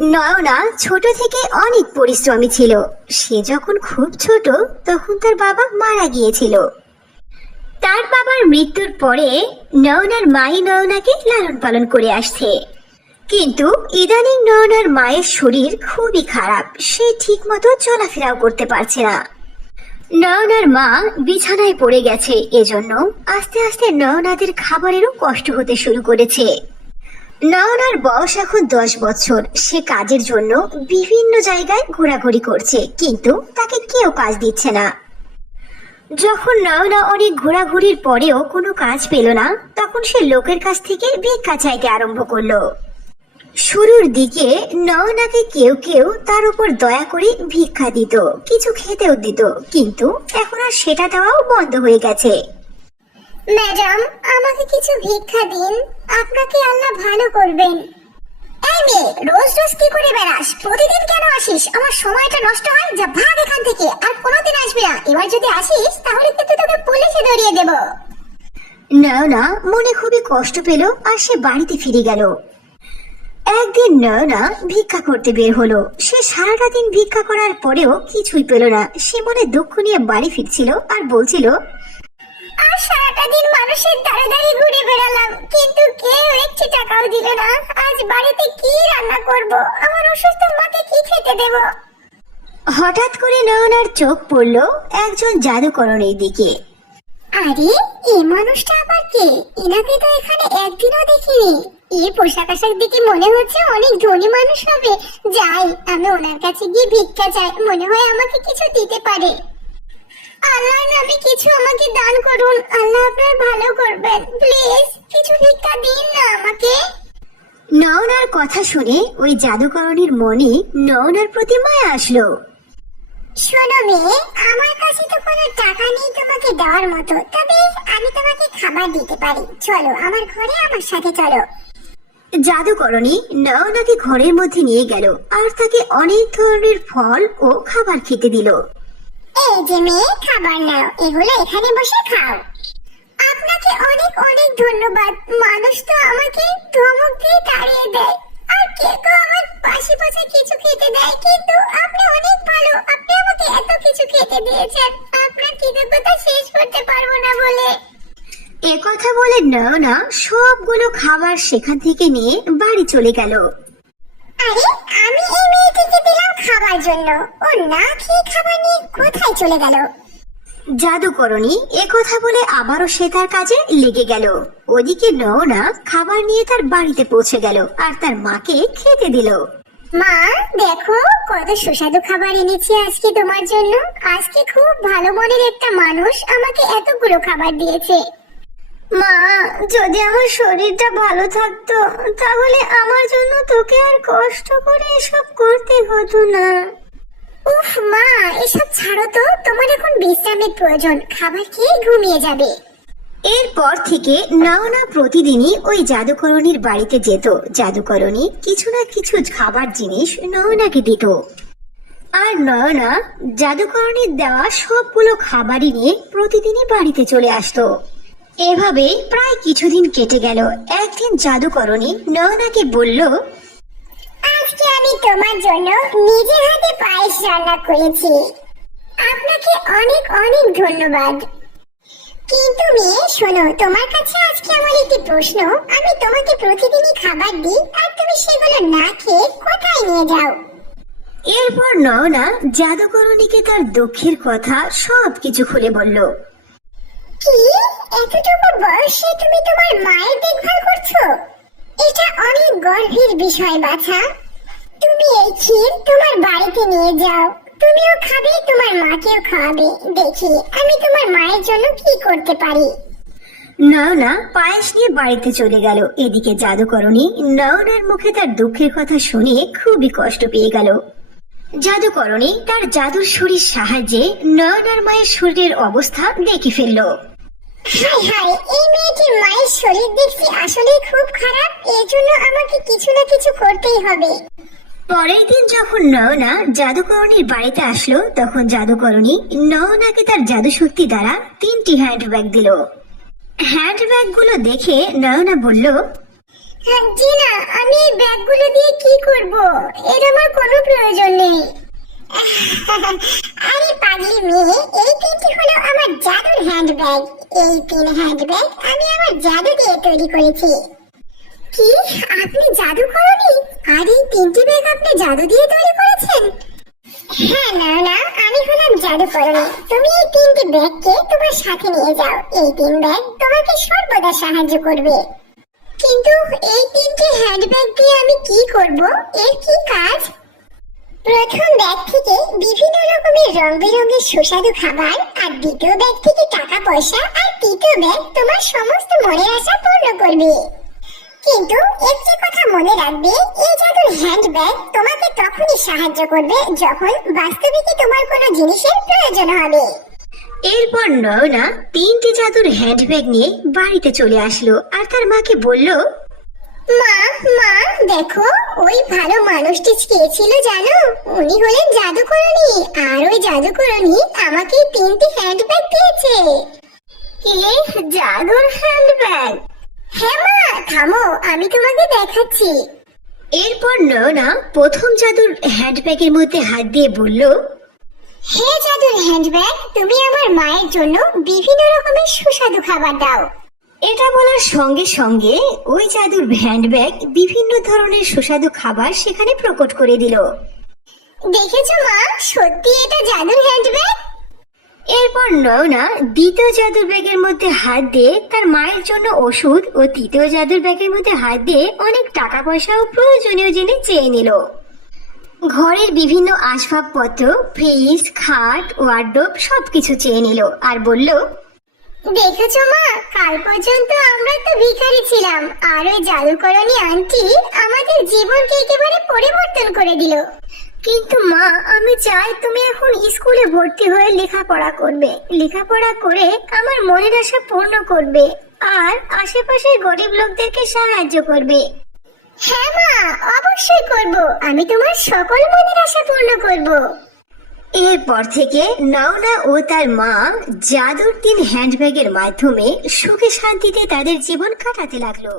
নয়না ছোট থেকে অনেক পরিশ্রমী ছিল। সে যখন খুব ছোট তখন তার বাবা মারা গিয়েছিল। তার বাবার মৃত্যুর পরে নয়নার মাই নয়নাকে লালন পালন করে আসছে। কিন্তু ইদানিং নয়নার মায়ের শরীর খুবই খারাপ, সে ঠিক মতো চলাফেরাও করতে পারছে না। নয়নার মা বিছানায় পড়ে গেছে, এজন্য আস্তে আস্তে নয়নাদের খাবারেরও কষ্ট হতে শুরু করেছে। নয়নার বয়স এখন 10 বছর। সে কাজের জন্য বিভিন্ন জায়গায় ঘোরাঘুরি করছে, কিন্তু তাকে কেউ কাজ দিচ্ছে না। যখন নয়না অনেক ঘোরাঘুরির পরেও কোনো কাজ পেল না, তখন সে লোকের কাছ থেকে ভিক্ষা চাইতে আরম্ভ করলো। শুরুর দিকে নয়নাকে কেউ কেউ তার উপর দয়া করে ভিক্ষা দিত, কিছু খেতেও দিত, কিন্তু এখন আর সেটা দেওয়াও বন্ধ হয়ে গেছে। ম্যাডাম, আমাকে কিছু ভিক্ষা দিন, আপনাকে আল্লাহ ভালো করবেন। এই মেয়ে, রোজ রোজ কি করে বেড়াস? প্রতিদিন কেন আসিস? আমার সময়টা নষ্ট হয়। যা, ভাগ এখান থেকে, আর কোনোদিন আসবি না। এবার যদি আসিস তাহলে কিন্তু তোকে পুলিশে ধরিয়ে দেব। নয়না মনে খুবই কষ্ট পেল আর সে বাড়িতে ফিরে গেল। একদিন নয়না ভিক্ষা করতে বের হলো। সে সারাটা দিন ভিক্ষা করার পরেও কিছুই পেল না। সে মনে দুঃখ নিয়ে বাড়ি ফিরছিল আর বলছিল, আর সারাটা দিন মানুষের দ্বারে দ্বারে ঘুরে বেড়ালাম, কিন্তু কেউ একটি টাকাও দিল না। আজ বাড়িতে কি রান্না করব? আমার অসুস্থ মাকে কি খেতে দেব? হঠাৎ করে নয়নার চোখ পড়ল একজন জাদুকরণের দিকে। আরে, এই মানুষটা আবার কে? এনাকে তো এখানে একদিনও দেখিনি। এই পোশাক আশাক দেখে মনে হচ্ছে অনেক ধনী মানুষ হবে। যাই, আমি ওনার কাছে গিয়ে ভিক্ষা চাই, মনে হয় আমাকে কিছু দিতে পারে। আল্লাহর নামে কিছু আমাকে দান করুন, আল্লাহ আপনার ভালো করবেন। প্লিজ কিছু ভিক্ষা দিন না আমাকে। নয়নার কথা শুনে ওই জাদুকরণীর মনে নয়নার প্রতি মায়া আসলো। শোনো মেয়ে, আমার কাছে তো কোনো টাকা নেই তোমাকে দেওয়ার মতো, তবে আমি তোমাকে খাবার দিতে পারি। চলো আমার ঘরে, আমার সাথে চলো। জাদুকরণী নয়নাকে ঘরের মধ্যে নিয়ে গেল আর তাকে অনেক ধরনের ফল ও খাবার খেতে দিল। এই যে মেয়ে, খাবার নাও, এগুলো এখানে বসে খাও। আপনাকে অনেক অনেক ধন্যবাদ। মানুষ তো আমাকে ধমক দিয়ে তাড়িয়ে দেয়, আর কে তো আমার পাশে পাশে কিছু খেতে দেয়, কিন্তু আপনি অনেক ভালো। আপনি আমাকে এত কিছু খেতে দিয়েছেন, আপনার কৃতজ্ঞতা শেষ করতে পারবো না বলে। এ কথা বলে নয়না সবগুলো খাবার সেখান থেকে নিয়ে বাড়ি চলে গেল। আরে, আমি এই মেয়েটিকে দিলাম খাবার জন্য, ও না খেয়ে খাবার নিয়ে কোথায় চলে গেল? জাদুকরণী এ কথা বলে আবারও সে তার কাজে লেগে গেল। ওদিকে নয়না খাবার নিয়ে তার বাড়িতে পৌঁছে গেল আর তার মাকে খেতে দিল। মা, দেখো কত সুস্বাদু খাবার এনেছি আজকে তোমার জন্য। আজকে খুব ভালো মনের একটা মানুষ আমাকে এতগুলো খাবার দিয়েছে। মা, যদি আমার শরীরটা ভালো থাকতো তাহলে আমার জন্য তোকে আর কষ্ট করে এসব করতে হতো না। উফ মা, এসব ছাড়ো তো, তোমার এখন বিশ্রামের প্রয়োজন। খাবার খেয়ে ঘুমিয়ে যাবে। এরপর থেকে নয়না প্রতিদিনই ওই জাদুকরণীর বাড়িতে যেত। জাদুকরণী কিছু না কিছু খাবার জিনিস নয়নাকে দিত, আর নয়না জাদুকরণীর দেওয়া সবগুলো খাবারই নিয়ে প্রতিদিনই বাড়িতে চলে আসতো। এভাবে প্রায় কিছুদিন কেটে গেল। একদিন জাদুকরণী নয়নাকে বলল, আজকে আমি তোমার জন্য নিজের হাতে পায়েস রান্না করেছি। আপনাকে অনেক অনেক ধন্যবাদ। কিন্তু মেয়ে শোনো, তোমার কাছে আজকে আমার একটি প্রশ্ন। আমি তোমাকে প্রতিদিনই খাবার দিই, আর তুমি সেগুলো না খেয়ে কোথায় নিয়ে যাও? এরপর নয়না জাদুকরণীকে তার দুঃখের কথা সবকিছু খুলে বলল। কি, এতটুকু বয়সে তুমি তোমার মায়ের দেখভাল করছো? এটা অনেক গর্বের বিষয় বাছা। তুমি এই ক্ষীর তোমার বাড়িতে নিয়ে যাও, তুমিও খাবে, তোমার মাকেও খাওয়াবে। দেখি আমি তোমার মায়ের জন্য কি করতে পারি। নয়না পায়েস নিয়ে বাড়িতে চলে গেল। এদিকে জাদুকরণী নয়নার মুখে তার দুঃখের কথা শুনে খুবই কষ্ট পেয়ে গেল। জাদুকরণী তার জাদুর ছুরির সাহায্যে নয়নার মায়ের শরীরের অবস্থা দেখে ফেলল। হাই হাই, এই মেয়েটির মায়ের শরীর দেখছি আসলেই খুব খারাপ। এর জন্য আমাকে কিছু না কিছু করতেই হবে। পরের দিন যখন নয়না জাদুকরণীর বাড়িতে আসলো, তখন জাদুকরণী নয়নাকে তার জাদু শক্তি দ্বারা 3টি হ্যান্ডব্যাগ দিল। হ্যান্ডব্যাগ গুলো দেখে নয়না বলল, জি না, আমি এই ব্যাগগুলো দিয়ে কি করব? এর আমার কোনো প্রয়োজন নেই। আরে পাগলি মেয়ে, এই তিনটি হলো আমার জাদুর হ্যান্ডব্যাগ। এই 3 হ্যান্ডব্যাগ আমি আমার জাদু দিয়ে তৈরি করেছি। কি, আপনি জাদু করেননি? আর এই 3টি ব্যাগ আপনি জাদু দিয়ে তৈরি করেছেন? হ্যাঁ না, আমি হলাম জাদুকরণী। তুমি এই 3টি ব্যাগকে তোমার সাথে নিয়ে যাও। এই 3 ব্যাগ তোমাকে সর্বদা সাহায্য করবে। কিন্তু এই 3টি হ্যান্ডব্যাগ দিয়ে আমি কি করব? এর কি কাজ? প্রথম ব্যাগ থেকে বিভিন্ন রকমের রং বেরঙের সুস্বাদু খাবার, আর দ্বিতীয় ব্যাগ থেকে টাকা পয়সা, আর তৃতীয় ব্যাগ তোমার সমস্ত মনের আশা পূর্ণ করবে। কিন্তু একটি কথা মনে রাখবে, এই জাদুর হ্যান্ডব্যাগ তোমাকে তখনই সাহায্য করবে যখন বাস্তবিকই তোমার কোনো জিনিসের প্রয়োজন হবে। এরপর নয়না 3টি জাদুর হ্যান্ডব্যাগ নিয়ে বাড়িতে চলে আসলো আর তার মাকে বলল, মা দেখো, ওই ভালো মানুষটি কে ছিল জানো? উনি হলেন জাদুকরণী, আর ওই জাদুকরণী আমাকে 3টি হ্যান্ডব্যাগ দিয়েছে। এই জাদুর হ্যান্ডব্যাগ? হ্যাঁ মা, থামো, আমি তোমাকে দেখাচ্ছি। এরপর নয়না প্রথম জাদুর হ্যান্ডব্যাগের মধ্যে হাত দিয়ে বলল, হে জাদুর হ্যান্ডব্যাগ, তুমি আমার মায়ের জন্য বিভিন্ন রকমের সুস্বাদু খাবার দাও। এটা বলার সঙ্গে সঙ্গে ওই জাদুর হ্যান্ডব্যাগ বিভিন্ন ধরনের সুস্বাদু খাবার সেখানে প্রকট করে দিল। দেখেছো মা, সত্যি এটা জাদুর হ্যান্ডব্যাগ। এরপর নয়না দ্বিতীয় জাদুর ব্যাগের মধ্যে হাত দিয়ে তার মায়ের জন্য ওষুধ ও তৃতীয় জাদুর ব্যাগের মধ্যে হাত দিয়ে অনেক টাকা পয়সা ও প্রয়োজনীয় জিনিস চেয়ে নিল। ঘরের বিভিন্ন আসবাবপত্র, ফ্রিজ, খাট, ওয়ার্ডরোব সবকিছু চেয়ে নিল আর বলল, দেখেছো মা, কাল পর্যন্ত আমরা তো ভিখারি ছিলাম, আর ওই জাদুকরণী আন্টি আমাদের জীবনকে একেবারে পরিবর্তন করে দিল। কিন্তু মা, আমি চাই তুমি এখন স্কুলে ভর্তি হয়ে লেখাপড়া করবে, লেখাপড়া করে আমার মনের আশা পূর্ণ করবে আর আশেপাশের গরিব লোকদেরকে সাহায্য করবে। হ্যাঁ মা, অবশ্যই করব, আমি তোমার সকল মনের আশা পূর্ণ করব। এরপর থেকে নয়না ও তার মা জাদুর 3 হ্যান্ডব্যাগের মাধ্যমে সুখে শান্তিতে তাদের জীবন কাটাতে লাগলো।